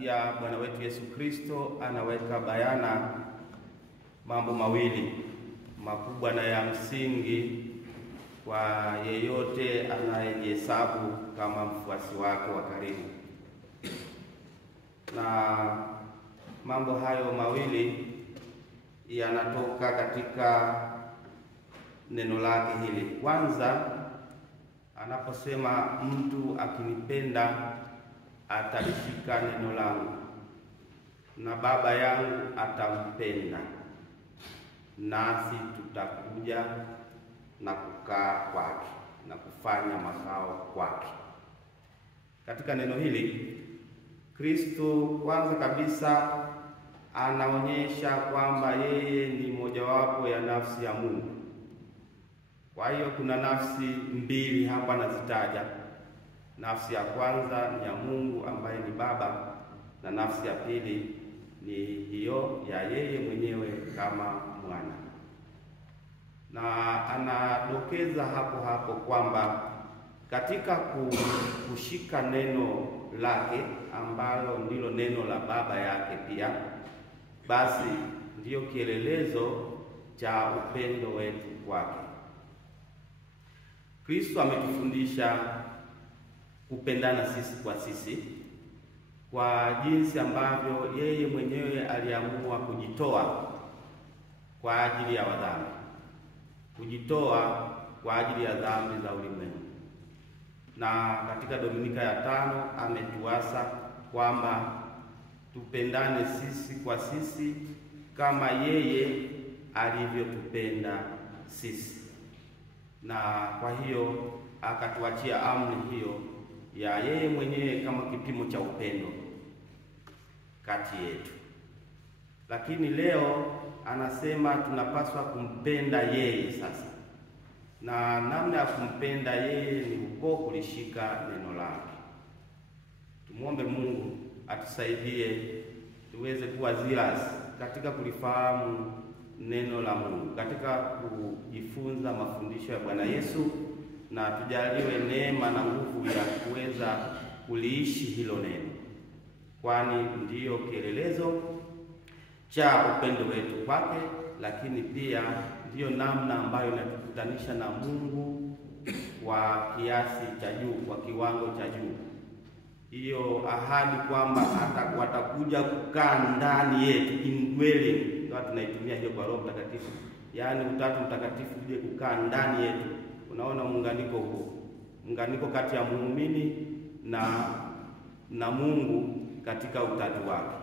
tunasikia Bwana wetu Yesu Kristo anaweka bayana mambo mawili makubwa na ya msingi kwa yeyote anayehesabu kama mfuasi wake wa karibu. Na mambo hayo mawili yanatoka katika neno lake hili. Kwanza, anaposema mtu akinipenda atalishika neno langu, na Baba yangu atampenda, nasi tutakuja na kukaa kwake na kufanya makao kwake. Katika neno hili Kristo kwanza kabisa anaonyesha kwamba yeye ni mojawapo ya nafsi ya Mungu. Kwa hiyo kuna nafsi mbili hapa nazitaja. Nafsi ya kwanza ni ya Mungu ambaye ni Baba, na nafsi ya pili ni hiyo ya yeye mwenyewe kama mwana. Na anadokeza hapo hapo kwamba katika kushika neno lake ambalo ndilo neno la Baba yake pia, basi ndiyo kielelezo cha upendo wetu kwake. Kristo ametufundisha kupendana sisi kwa sisi kwa jinsi ambavyo yeye mwenyewe aliamua kujitoa kwa ajili ya wadhambi, kujitoa kwa ajili ya dhambi za ulimwengu. Na katika Dominika ya 5 ametuasa kwamba tupendane sisi kwa sisi kama yeye alivyotupenda sisi. Na kwa hiyo akatuachia amri hiyo ya yeye mwenyewe kama kipimo cha upendo kati yetu. Lakini leo anasema tunapaswa kumpenda yeye sasa. Na namna ya kumpenda yeye ni huko kulishika neno lake. Tumuombe Mungu atusaidie tuweze kuwa zealous katika kulifahamu neno la Mungu, katika kujifunza mafundisho ya Bwana Yesu, na tujaliwe neema na nguvu ya kuweza kuliishi hilo neno, kwani ndiyo kielelezo cha upendo wetu kwake, lakini pia ndiyo namna ambayo inatukutanisha na Mungu kwa kiasi cha juu, kwa kiwango cha juu. Hiyo ahadi kwamba watakuja kukaa ndani yetu, indwelling, ndio tunaitumia hiyo kwa Roho Mtakatifu, yaani Utatu Mtakatifu uje kukaa ndani yetu. Unaona muunganiko huo, muunganiko kati ya muumini na Mungu katika utatu wake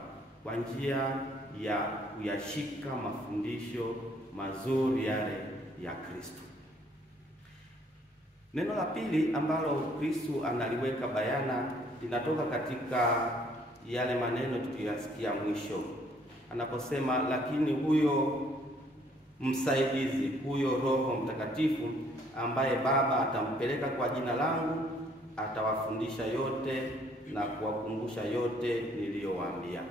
kwa njia ya kuyashika mafundisho mazuri yale ya Kristo. Neno la pili ambalo Kristo analiweka bayana linatoka katika yale maneno tuliyosikia mwisho, anaposema lakini huyo msaidizi, huyo Roho Mtakatifu ambaye Baba atampeleka kwa jina langu, atawafundisha yote na kuwakumbusha yote niliyowaambia.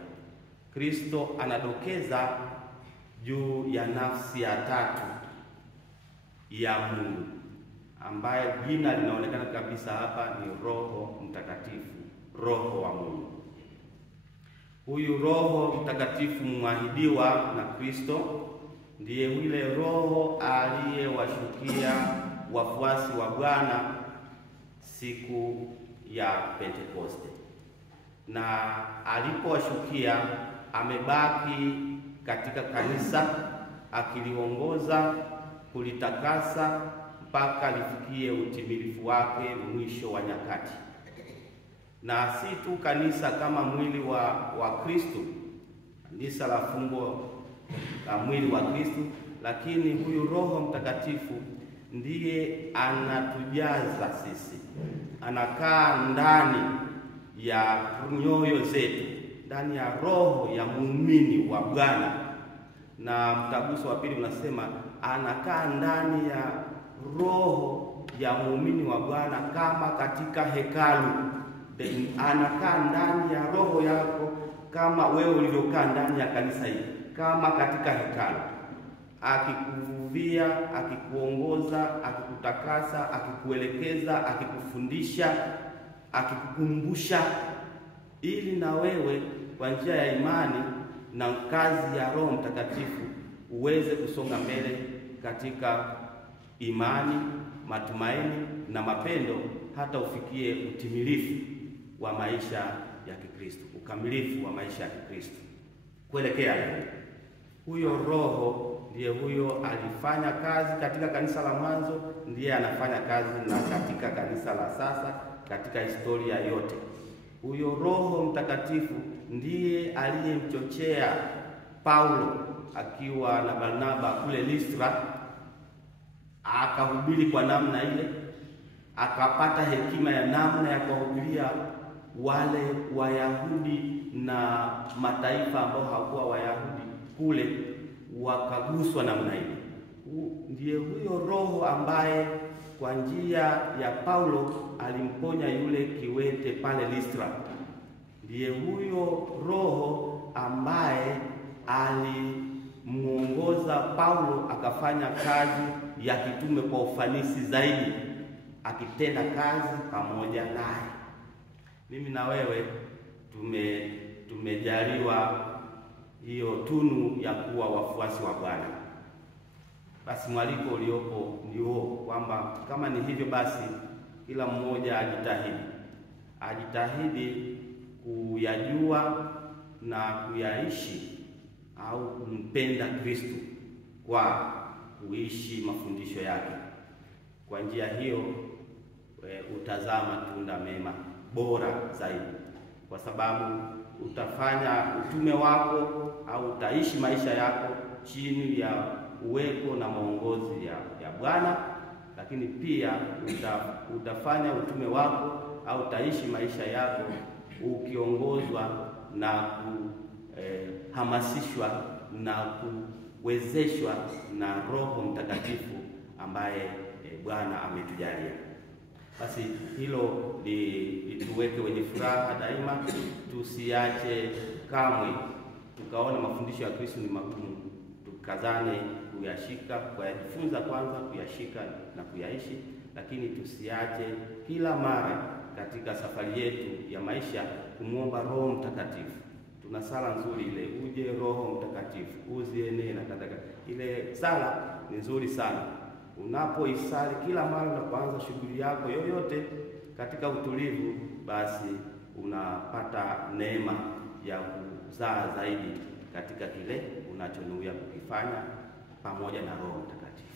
Kristo anadokeza juu ya nafsi ya tatu ya Mungu, ambaye jina linaonekana kabisa hapa ni Roho Mtakatifu, Roho wa Mungu. Huyu Roho Mtakatifu mwahidiwa na Kristo ndiye yule Roho aliyewashukia wafuasi wa Bwana siku ya Pentekoste, na alipowashukia amebaki katika kanisa akiliongoza, kulitakasa mpaka lifikie utimilifu wake mwisho wa nyakati. Na si tu kanisa kama mwili wa Kristo, kanisa la fumbo la mwili wa Kristo, lakini huyu Roho Mtakatifu ndiye anatujaza sisi, anakaa ndani ya nyoyo zetu, ndani ya roho ya muumini wa Bwana. Na mtaguso wa pili unasema anakaa ndani ya roho ya muumini wa Bwana kama katika hekalu. Anakaa ndani ya roho yako kama wewe ulivyokaa ndani ya kanisa hili, kama katika hekalu, akikuvuvia, akikuongoza, akikutakasa, akikuelekeza, akikufundisha, akikukumbusha ili na wewe kwa njia ya imani na kazi ya Roho Mtakatifu uweze kusonga mbele katika imani, matumaini na mapendo, hata ufikie utimilifu wa maisha ya Kikristo, ukamilifu wa maisha ya Kikristo kuelekea huyo Roho. Ndiye huyo alifanya kazi katika kanisa la mwanzo, ndiye anafanya kazi na katika kanisa la sasa, katika historia yote. Huyo Roho Mtakatifu ndiye aliyemchochea Paulo akiwa na Barnaba kule Listra, akahubiri kwa namna ile, akapata hekima ya namna ya kuwahubiria wale Wayahudi na mataifa ambao hawakuwa Wayahudi kule, wakaguswa namna ile. Ndiye huyo Roho ambaye kwa njia ya Paulo alimponya yule kiwete pale Listra. Ndiye huyo Roho ambaye alimuongoza Paulo akafanya kazi ya kitume kwa ufanisi zaidi, akitenda kazi pamoja naye. Mimi na wewe tumejaliwa hiyo tunu ya kuwa wafuasi wa Bwana. Basi mwaliko uliopo ni huo, kwamba kama ni hivyo basi kila mmoja ajitahidi kuyajua na kuyaishi au kumpenda Kristo kwa kuishi mafundisho yake. Kwa njia hiyo utazaa matunda mema bora zaidi, kwa sababu utafanya utume wako au utaishi maisha yako chini ya uweko na maongozi ya Bwana, lakini pia utafanya utume wako au utaishi maisha yako ukiongozwa na kuhamasishwa na kuwezeshwa na Roho Mtakatifu ambaye Bwana ametujalia. Basi hilo lituweke wenye furaha daima, tusiache kamwe tukaona mafundisho ya Kristo ni magumu. Tukazane kuyashika, kuyajifunza kwanza, kuyashika na kuyaishi, lakini tusiache kila mara katika safari yetu ya maisha kumwomba Roho Mtakatifu. Tuna sala nzuri ile, uje Roho Mtakatifu, uzienee na kadhalika. Ile sala ni nzuri sana. Unapoisali kila mara unapoanza shughuli yako yoyote katika utulivu, basi unapata neema ya kuzaa zaidi katika kile unachonuia kukifanya pamoja na Roho Mtakatifu.